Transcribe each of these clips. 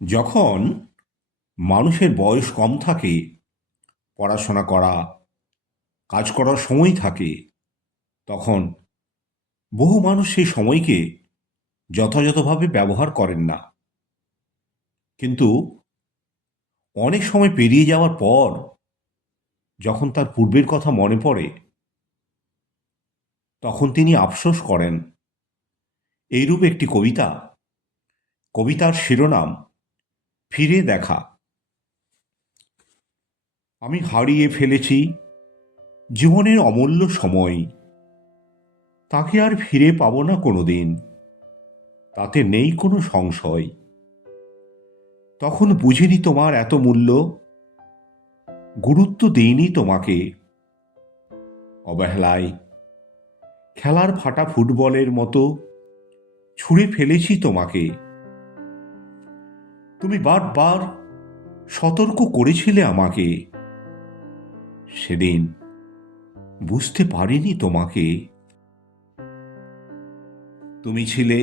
যখন মানুষের বয়স কম থাকে, পড়াশোনা করা, কাজ করার সময় থাকে, তখন বহু মানুষ সেই সময়কে যথাযথভাবে ব্যবহার করেন না। কিন্তু অনেক সময় পেরিয়ে যাওয়ার পর যখন তার পূর্বের কথা মনে পড়ে, তখন তিনি আফসোস করেন। এইরূপ একটি কবিতা, কবিতার শিরোনাম ফিরে দেখা। আমি হারিয়ে ফেলেছি জীবনের অমূল্য সময়, তাকে আর ফিরে পাবো না কোনোদিন, তাতে নেই কোনো সংশয়। তখন বুঝিনি তোমার এত মূল্য, গুরুত্ব দেইনি তোমাকে। অবহেলায় খেলার ফাটা ফুটবলের মতো ছুঁড়ে ফেলেছি তোমাকে। তুমি বারবার সতর্ক করেছিলে আমাকে, সেদিন বুঝতে পারিনি তোমাকে। তুমি ছিলে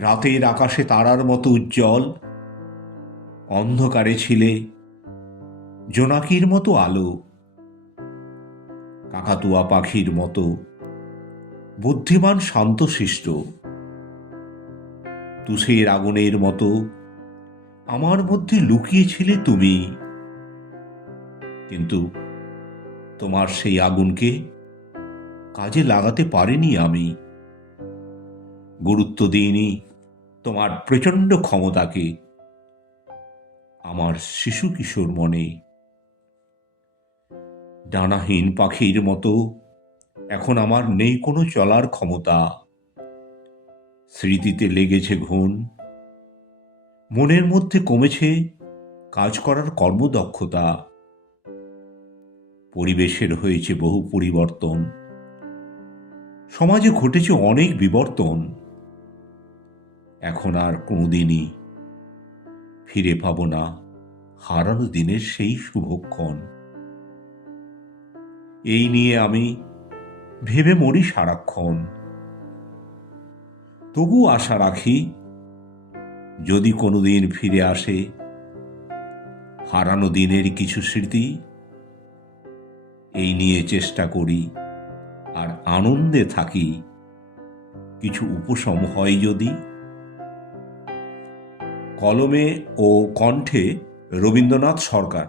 রাতের আকাশে তারার মতো উজ্জ্বল, অন্ধকারে ছিলে জোনাকির মতো আলো, কাকাতুয়া পাখির মতো বুদ্ধিমান শান্তশিষ্ট। তুষের আগুনের মতো আমার মধ্যে লুকিয়েছিলে তুমি, কিন্তু তোমার সেই আগুনকে কাজে লাগাতে পারিনি আমি। গুরুত্ব দিইনি তোমার প্রচণ্ড ক্ষমতাকে আমার শিশু কিশোর মনে। ডানাহীন পাখির মতো এখন আমার নেই কোনো চলার ক্ষমতা। স্মৃতিতে লেগেছে ঘুণ, মনের মধ্যে কমেছে কাজ করার কর্মদক্ষতা। পরিবেশের হয়েছে বহু পরিবর্তন, সমাজে ঘটেছে অনেক বিবর্তন। এখন আর কোনোদিনই ফিরে পাবো না হারানো দিনের সেই শুভক্ষণ। এই নিয়ে আমি ভেবে মরি সারাক্ষণ। তবু আশা রাখি, যদি কোনোদিন ফিরে আসে হারানো দিনের কিছু স্মৃতি, এই নিয়ে চেষ্টা করি আর আনন্দে থাকি, কিছু উপশম হয় যদি। কলমে ও কণ্ঠে রবীন্দ্রনাথ সরকার।